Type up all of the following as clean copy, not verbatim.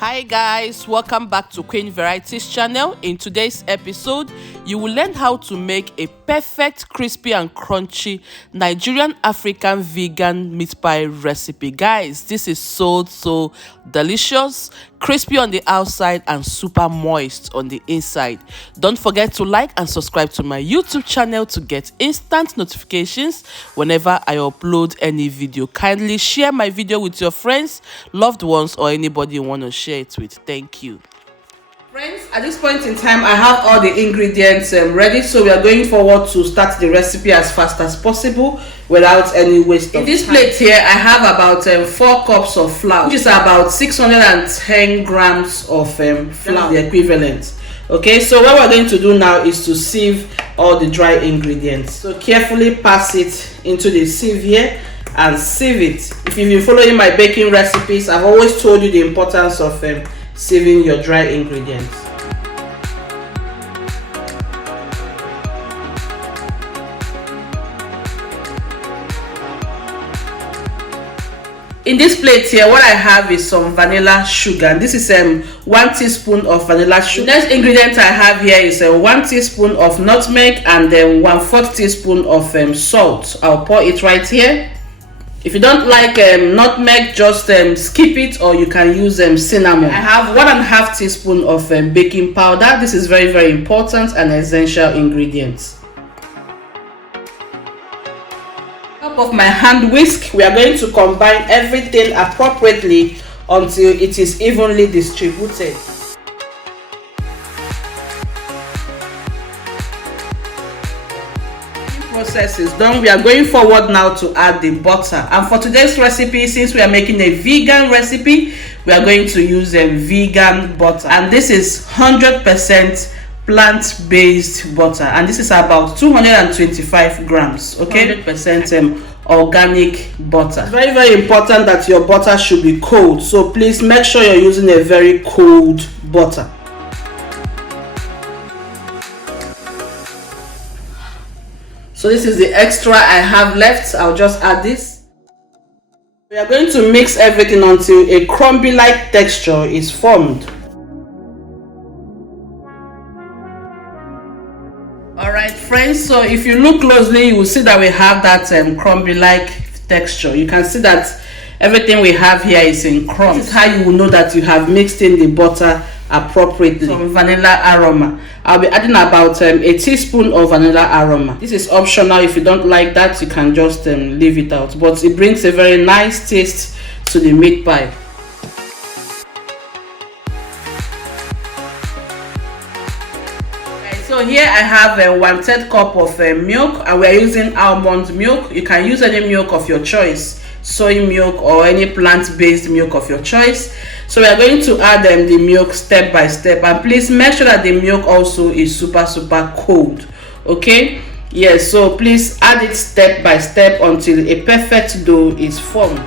Hi guys, welcome back to Queenvarieties channel. In today's episode, you will learn how to make a perfect crispy and crunchy Nigerian African vegan meat pie recipe. Guys, this is so delicious, crispy on the outside and super moist on the inside. Don't forget to like and subscribe to my YouTube channel to get instant notifications whenever I upload any video. Kindly share my video with your friends, loved ones, or anybody you want to share it with. Thank you. Friends, at this point in time I have all the ingredients ready, so we are going forward to start the recipe as fast as possible without any waste of time. In this plate here I have about 4 cups of flour, which is about 610 grams of flour, the equivalent. Okay, so what we're going to do now is to sieve all the dry ingredients. So carefully pass it into the sieve here and sieve it. If you've been following my baking recipes, I've always told you the importance of sieving your dry ingredients. In this plate here, what I have is some vanilla sugar. This is 1 teaspoon of vanilla sugar. The next ingredient I have here is 1 teaspoon of nutmeg and then 1/4 teaspoon of salt. I'll pour it right here. If you don't like nutmeg, just skip it, or you can use cinnamon. I have 1/2 teaspoon of baking powder. This is very important and essential ingredient. Of my hand whisk, we are going to combine everything appropriately until it is evenly distributed. Process is done. We are going forward now to add the butter, and for today's recipe, since we are making a vegan recipe, we are going to use a vegan butter, and this is 100% plant-based butter, and this is about 225 grams. Okay, 100% organic butter. It's very important that your butter should be cold, so please make sure you're using a very cold butter. So this is the extra I have left. I'll just add this. We are going to mix everything until a crumbly like texture is formed. Alright friends, so if you look closely, you will see that we have that crumbly like texture. You can see that everything we have here is in crumbs. This is how you will know that you have mixed in the butter appropriately. Some vanilla aroma. I'll be adding about a teaspoon of vanilla aroma. This is optional. If you don't like that, you can just leave it out, but it brings a very nice taste to the meat pie. So here I have a 1/3 cup of milk, and we are using almond milk. You can use any milk of your choice, soy milk or any plant-based milk of your choice. So we are going to add the milk step by step, and please make sure that the milk also is super cold. Okay, yes, so please add it step by step until a perfect dough is formed.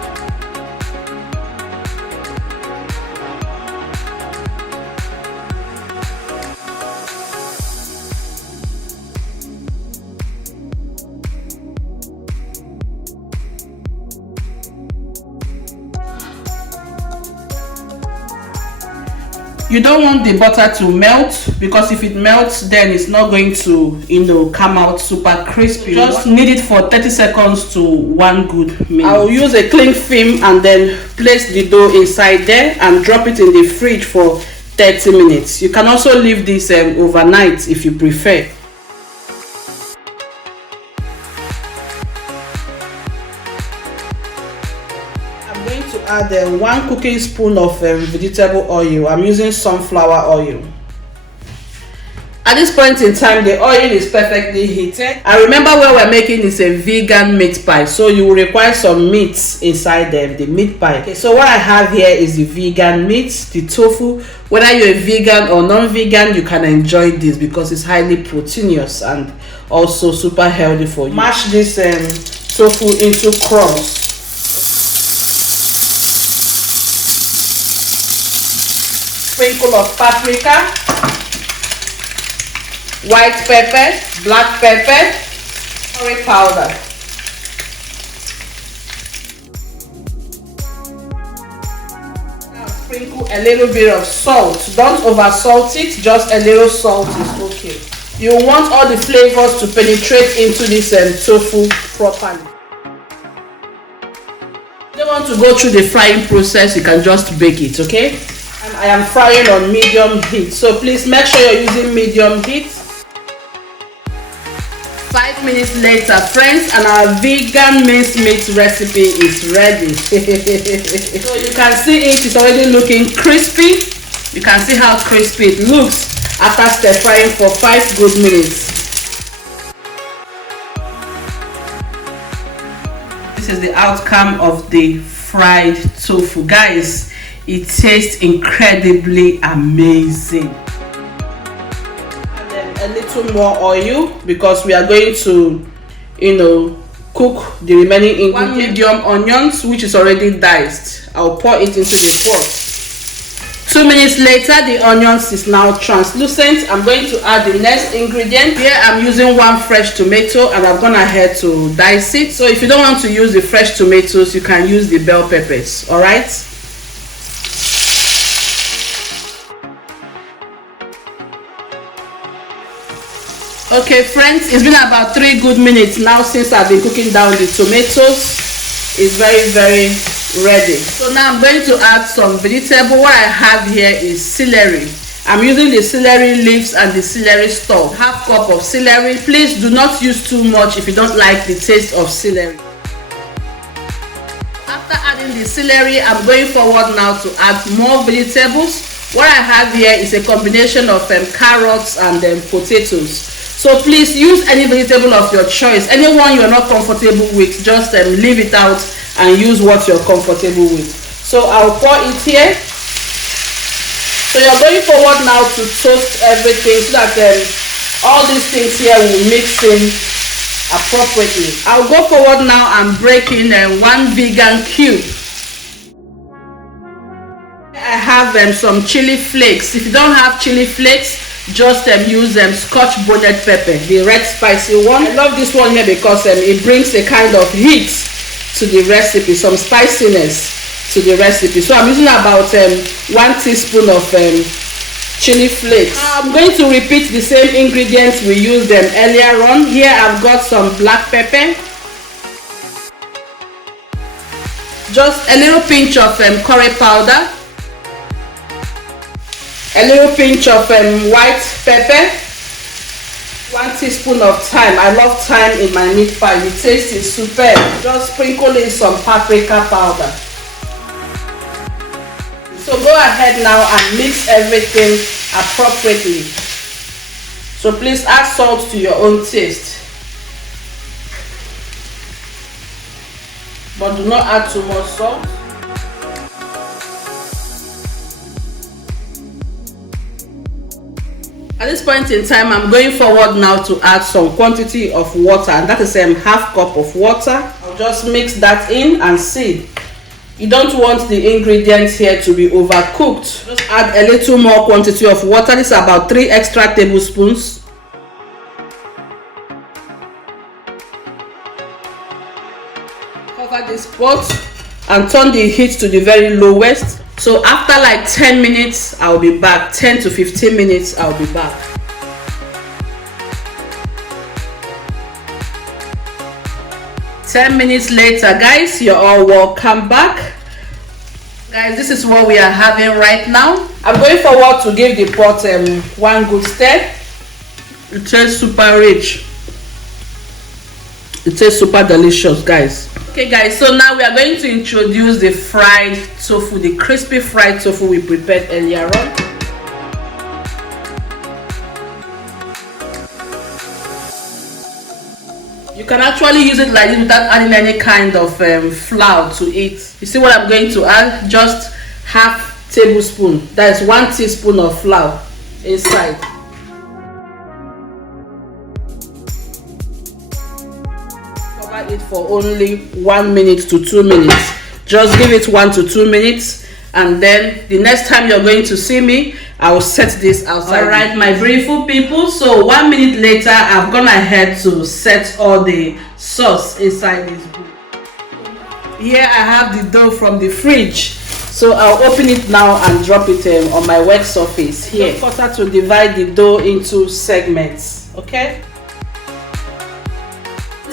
You don't want the butter to melt, because if it melts, then it's not going to, come out super crispy. Just knead it for 30 seconds to 1 good minute. I will use a cling film and then place the dough inside there and drop it in the fridge for 30 minutes. You can also leave this overnight if you prefer. Add 1 cooking spoon of vegetable oil. I'm using sunflower oil. At this point in time, the oil is perfectly heated. And remember, what we're making is a vegan meat pie, so you will require some meats inside the meat pie. Okay, so what I have here is the vegan meat, the tofu. Whether you're a vegan or non-vegan, you can enjoy this because it's highly proteinous and also super healthy for you. Mash this tofu into crumbs. Sprinkle of paprika, white pepper, black pepper, curry powder. Now sprinkle a little bit of salt. Don't over salt it, just a little salt is okay. You want all the flavors to penetrate into this tofu properly. If you don't want to go through the frying process, you can just bake it, okay? And I am frying on medium heat, so please make sure you're using medium heat. 5 minutes later, friends, and our vegan minced meat recipe is ready. So you can see it's already looking crispy. You can see how crispy it looks after stir frying for 5 good minutes. This is the outcome of the fried tofu. Guys, it tastes incredibly amazing. And then a little more oil because we are going to, cook the remaining ingredients. 1 medium onions, which is already diced. I'll pour it into the pot. 2 minutes later, the onions is now translucent. I'm going to add the next ingredient. Here I'm using 1 fresh tomato and I've gone ahead to dice it. So if you don't want to use the fresh tomatoes, you can use the bell peppers. All right. Okay, friends, it's been about 3 good minutes now since I've been cooking down the tomatoes. It's very ready. So now I'm going to add some vegetable. What I have here is celery. I'm using the celery leaves and the celery stalk. 1/2 cup of celery. Please do not use too much if you don't like the taste of celery. After adding the celery, I'm going forward now to add more vegetables. What I have here is a combination of carrots and potatoes. So please use any vegetable of your choice. Anyone you're not comfortable with, just leave it out and use what you're comfortable with. So I'll pour it here. So you're going forward now to toast everything so that all these things here will mix in appropriately. I'll go forward now and break in 1 vegan cube. I have some chili flakes. If you don't have chili flakes, just use scotch bonnet pepper, the red spicy one. I love this one here because it brings a kind of heat to the recipe, some spiciness to the recipe. So I'm using about 1 teaspoon of chili flakes. I'm going to repeat the same ingredients we used earlier on. Here I've got some black pepper, just a little pinch of curry powder, a little pinch of white pepper, 1 teaspoon of thyme. I love thyme in my meat pie. The taste is superb. Just sprinkle in some paprika powder. So go ahead now and mix everything appropriately. So please add salt to your own taste, but do not add too much salt. At this point in time, I'm going forward now to add some quantity of water, and that is 1/2 cup of water. I'll just mix that in and see. You don't want the ingredients here to be overcooked. Just add a little more quantity of water. This is about 3 extra tablespoons. Cover this pot and turn the heat to the very lowest. So after like 10 minutes, I'll be back. 10 to 15 minutes, I'll be back. Ten minutes later, guys, you're all welcome back. Guys, this is what we are having right now. I'm going forward to give the pot 1 good stir. It tastes super rich. It tastes super delicious, guys. Okay guys, so now we are going to introduce the fried tofu, the crispy fried tofu we prepared earlier on. You can actually use it like this without adding any kind of flour to it. You see what I'm going to add? Just 1/2 tablespoon. That is 1 teaspoon of flour inside. It for only 1 minute to 2 minutes. Just give it 1 to 2 minutes, and then the next time you're going to see me, I will set this outside. All right, my beautiful people, so 1 minute later, I've gone ahead to set all the sauce inside this bowl. Here I have the dough from the fridge. So I'll open it now and drop it on my work surface here. Just cut to divide the dough into segments. Okay.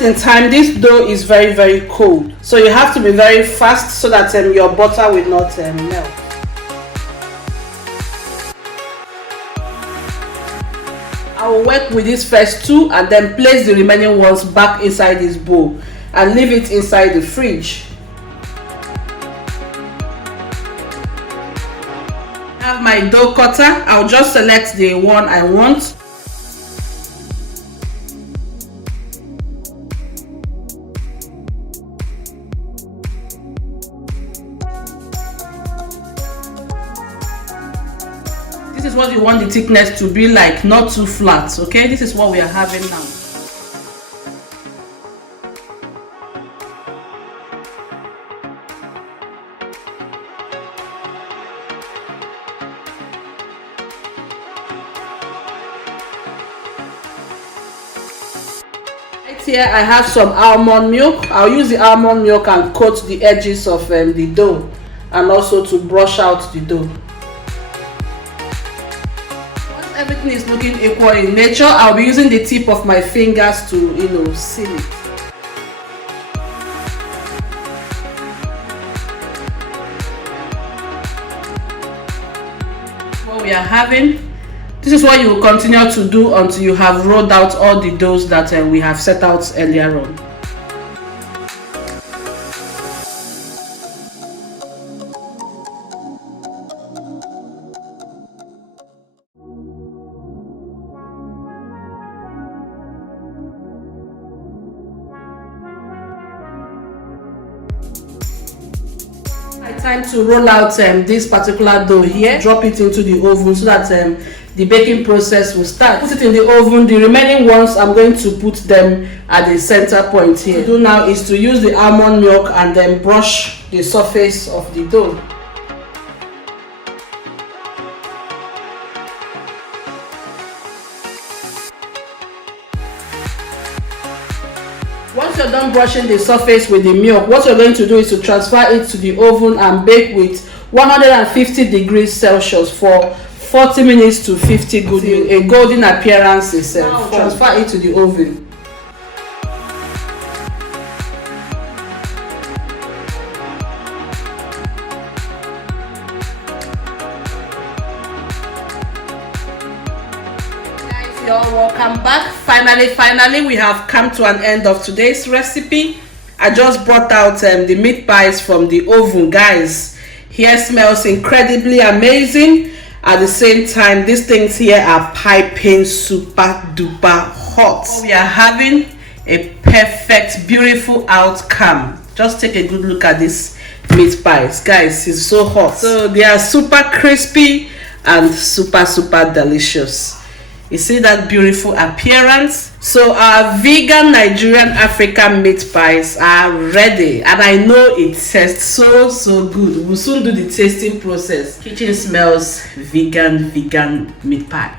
In time, this dough is very cold, so you have to be very fast so that your butter will not melt. I will work with these first two and then place the remaining ones back inside this bowl and leave it inside the fridge. I have my dough cutter. I'll just select the one I want. This is what you want the thickness to be like, not too flat. Okay, this is what we are having now. Right here I have some almond milk. I'll use the almond milk and coat the edges of the dough, and also to brush out the dough. Everything is looking equal in nature, I'll be using the tip of my fingers to seal it. What we are having, this is what you will continue to do until you have rolled out all the doughs that we have set out earlier on. Time to roll out this particular dough here. Drop it into the oven so that the baking process will start. Put it in the oven. The remaining ones I'm going to put them at the center point here. What to do now is to use the almond milk and then brush the surface of the dough. Once you're done brushing the surface with the milk, what you're going to do is to transfer it to the oven and bake with 150 degrees Celsius for 40 minutes to 50 good minutes. A golden appearance is transfer it to the oven. Welcome back. Finally we have come to an end of today's recipe. I just brought out the meat pies from the oven, guys. Here smells incredibly amazing. At the same time, these things here are piping super duper hot. We are having a perfect, beautiful outcome. Just take a good look at this meat pies, guys. It's so hot, so they are super crispy and super delicious. You see that beautiful appearance? So our vegan Nigerian African meat pies are ready, and I know it tastes so good. We'll soon do the tasting process. Kitchen smells vegan meat pie.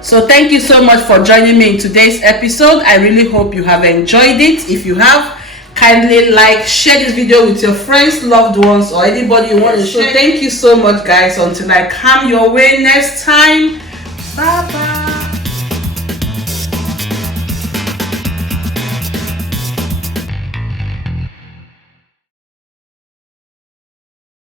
So thank you so much for joining me in today's episode. I really hope you have enjoyed it. If you have, kindly like, share this video with your friends, loved ones, or anybody you want to share. So thank you so much, guys. Until I come your way next time, bye bye.